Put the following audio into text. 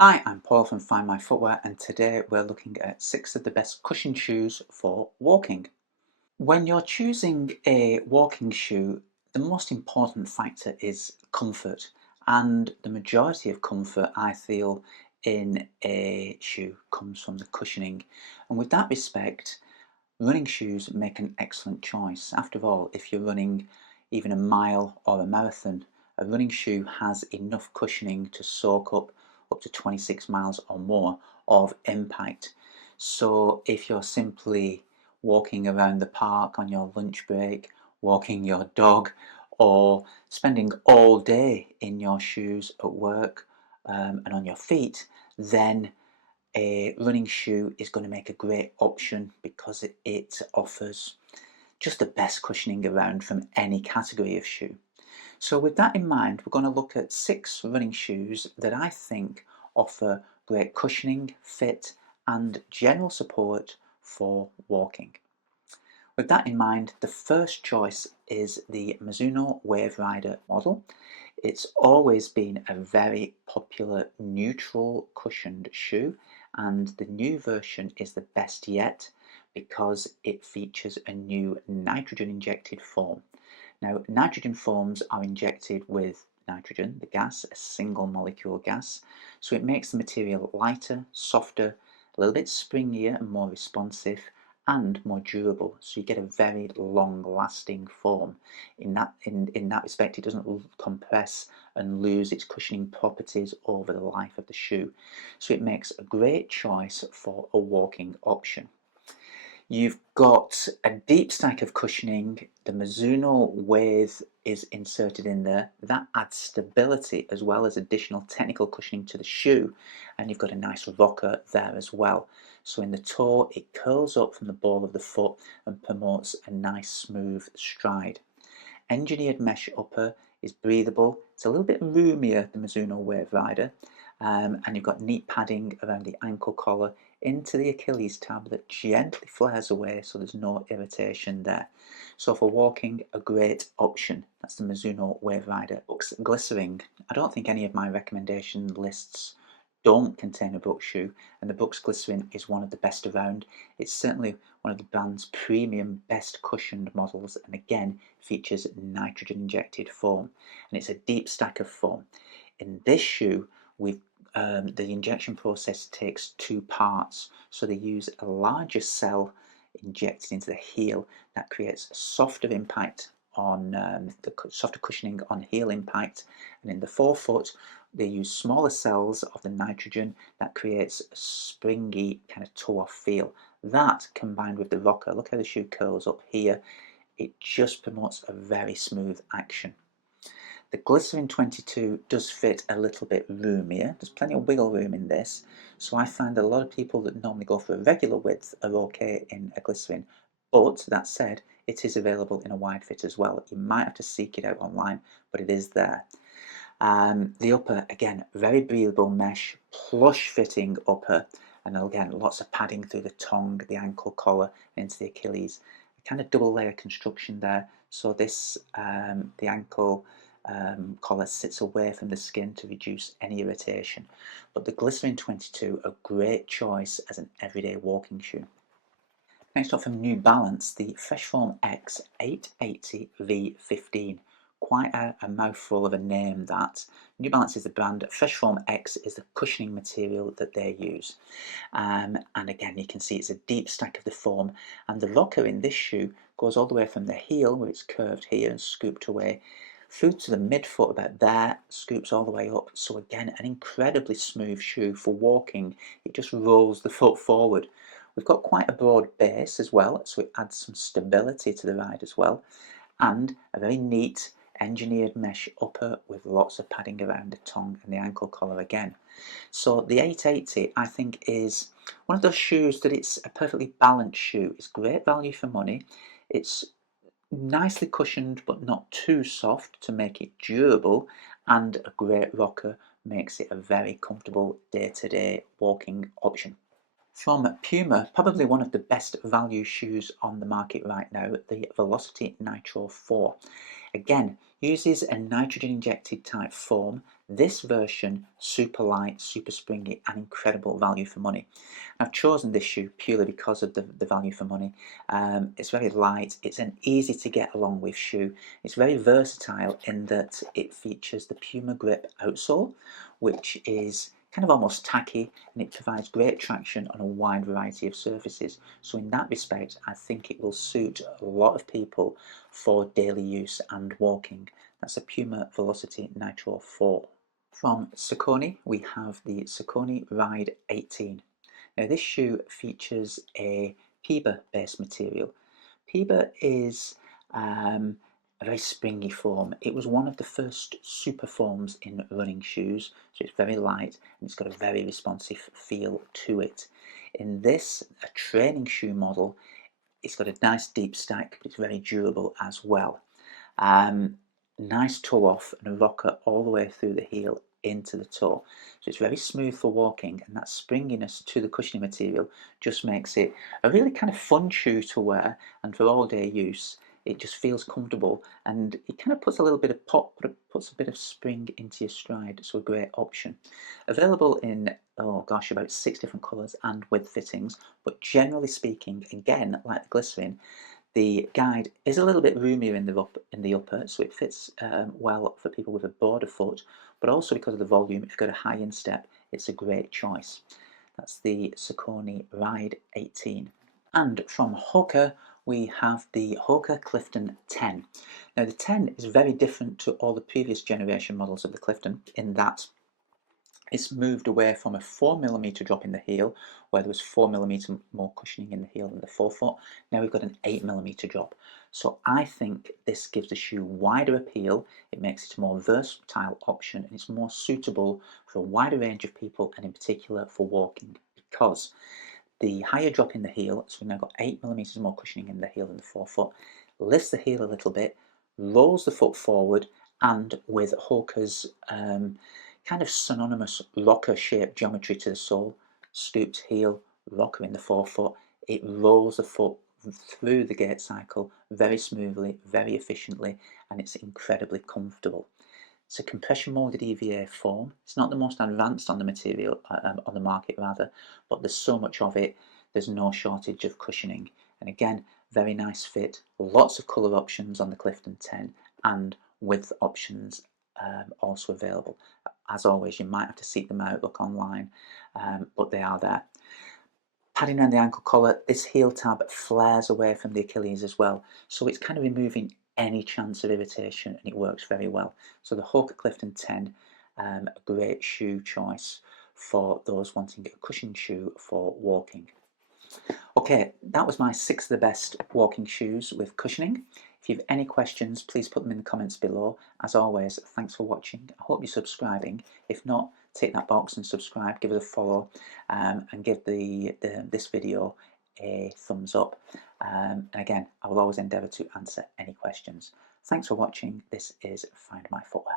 Hi, I'm Paul from Find My Footwear, and today we're looking at 6 of the best cushioned shoes for walking. When you're choosing a walking shoe, the most important factor is comfort, and the majority of comfort I feel in a shoe comes from the cushioning. And with that respect, running shoes make an excellent choice. After all, if you're running even a mile or a marathon, a running shoe has enough cushioning to soak up to 26 miles or more of impact. So if you're simply walking around the park on your lunch break, walking your dog, or spending all day in your shoes at work and on your feet, then a running shoe is going to make a great option because it offers just the best cushioning around from any category of shoe. So with that in mind, we're going to look at 6 running shoes that I think offer great cushioning, fit and general support for walking. With that in mind, the first choice is the Mizuno Wave Rider model. It's always been a very popular neutral cushioned shoe, and the new version is the best yet because it features a new nitrogen injected foam. Now, nitrogen foams are injected with nitrogen, the gas, a single molecule gas, so it makes the material lighter, softer, a little bit springier and more responsive, and more durable, so you get a very long lasting foam. In that respect, it doesn't compress and lose its cushioning properties over the life of the shoe, so it makes a great choice for a walking option. You've got a deep stack of cushioning. The Mizuno Wave is inserted in there. That adds stability as well as additional technical cushioning to the shoe. And you've got a nice rocker there as well. So in the toe, it curls up from the ball of the foot and promotes a nice smooth stride. Engineered mesh upper is breathable. It's a little bit roomier than Mizuno Wave Rider. And you've got neat padding around the ankle collar into the Achilles tab that gently flares away so there's no irritation there. So for walking, a great option. That's the Mizuno Wave Rider. Brooks Glycerin. I don't think any of my recommendation lists don't contain a Brooks shoe, and the Brooks Glycerin is one of the best around. It's certainly one of the brand's premium best cushioned models, and again features nitrogen injected foam, and it's a deep stack of foam. In this shoe, the injection process takes 2 parts, so they use a larger cell injected into the heel that creates softer impact on the softer cushioning on heel impact, and in the forefoot they use smaller cells of the nitrogen that creates a springy kind of toe-off feel. That combined with the rocker, look how the shoe curls up here, it just promotes a very smooth action. The Glycerin 22 does fit a little bit roomier. There's plenty of wiggle room in this, so I find a lot of people that normally go for a regular width are okay in a Glycerin. But that said, it is available in a wide fit as well. You might have to seek it out online, but it is there. The upper, again, very breathable mesh, plush fitting upper, and again, lots of padding through the tongue, the ankle collar, into the Achilles. A kind of double layer construction there, so this, the ankle collar sits away from the skin to reduce any irritation. But the Glycerin 22, a great choice as an everyday walking shoe. Next up from New Balance, the Freshform X 880 V15. Quite a mouthful of a name that. New Balance is the brand, Freshform X is the cushioning material that they use. And again, you can see it's a deep stack of the foam, and the rocker in this shoe goes all the way from the heel, where it's curved here and scooped away, through to the midfoot about there, scoops all the way up. So again, an incredibly smooth shoe for walking. It just rolls the foot forward. We've got quite a broad base as well, so it adds some stability to the ride as well, and a very neat engineered mesh upper with lots of padding around the tongue and the ankle collar again. So the 880 I think is one of those shoes that it's a perfectly balanced shoe. It's great value for money. It's nicely cushioned but not too soft to make it durable, and a great rocker makes it a very comfortable day-to-day walking option. From Puma, probably one of the best value shoes on the market right now, the Velocity Nitro 4. Again, Uses a nitrogen injected type foam. This version, super light, super springy, and incredible value for money. I've chosen this shoe purely because of the value for money. It's very light, it's an easy to get along with shoe. It's very versatile in that it features the Puma Grip outsole, which is kind of almost tacky, and it provides great traction on a wide variety of surfaces. So in that respect, I think it will suit a lot of people for daily use and walking. That's a Puma Velocity Nitro 4. From Saucony, we have the Saucony Ride 18. Now this shoe features a PEBA based material. PEBA is a very springy foam. It was one of the first super foams in running shoes, so it's very light and it's got a very responsive feel to it. In this, a training shoe model, it's got a nice deep stack, but it's very durable as well. Nice toe off and a rocker all the way through the heel into the toe. So it's very smooth for walking, and that springiness to the cushioning material just makes it a really kind of fun shoe to wear, and for all day use it just feels comfortable, and it kind of puts a little bit of pop, but it puts a bit of spring into your stride, so a great option. Available in, oh gosh, about 6 different colours and with fittings, but generally speaking, again, like the glycerin, the guide is a little bit roomier in the upper, so it fits well for people with a broader foot, but also because of the volume, if you've got a high instep, it's a great choice. That's the Saucony Ride 18. And from HOKA, we have the HOKA Clifton 10. Now the 10 is very different to all the previous generation models of the Clifton in that it's moved away from a 4mm drop in the heel, where there was 4mm more cushioning in the heel than the forefoot. Now we've got an 8mm drop. So I think this gives the shoe wider appeal, it makes it a more versatile option, and it's more suitable for a wider range of people, and in particular for walking, because the higher drop in the heel, so we've now got 8mm more cushioning in the heel than the forefoot, lifts the heel a little bit, rolls the foot forward, and with HOKA's kind of synonymous rocker shaped geometry to the sole, stooped heel, rocker in the forefoot, it rolls the foot through the gait cycle very smoothly, very efficiently, and it's incredibly comfortable. It's a compression molded EVA foam. It's not the most advanced on the material, on the market rather, but there's so much of it, there's no shortage of cushioning. And again, very nice fit, lots of colour options on the Clifton 10, and width options also available. As always, you might have to seek them out, look online, but they are there. Padding around the ankle collar, this heel tab flares away from the Achilles as well, so it's kind of removing any chance of irritation, and it works very well. So the HOKA Clifton 10, a great shoe choice for those wanting a cushioned shoe for walking. Okay, that was my 6 of the best walking shoes with cushioning. If you have any questions, please put them in the comments below. As always, thanks for watching. I hope you're subscribing. If not, tick that box and subscribe, give us a follow, and give this video a thumbs up. And again, I will always endeavour to answer any questions. Thanks for watching. This is Find My Footwear.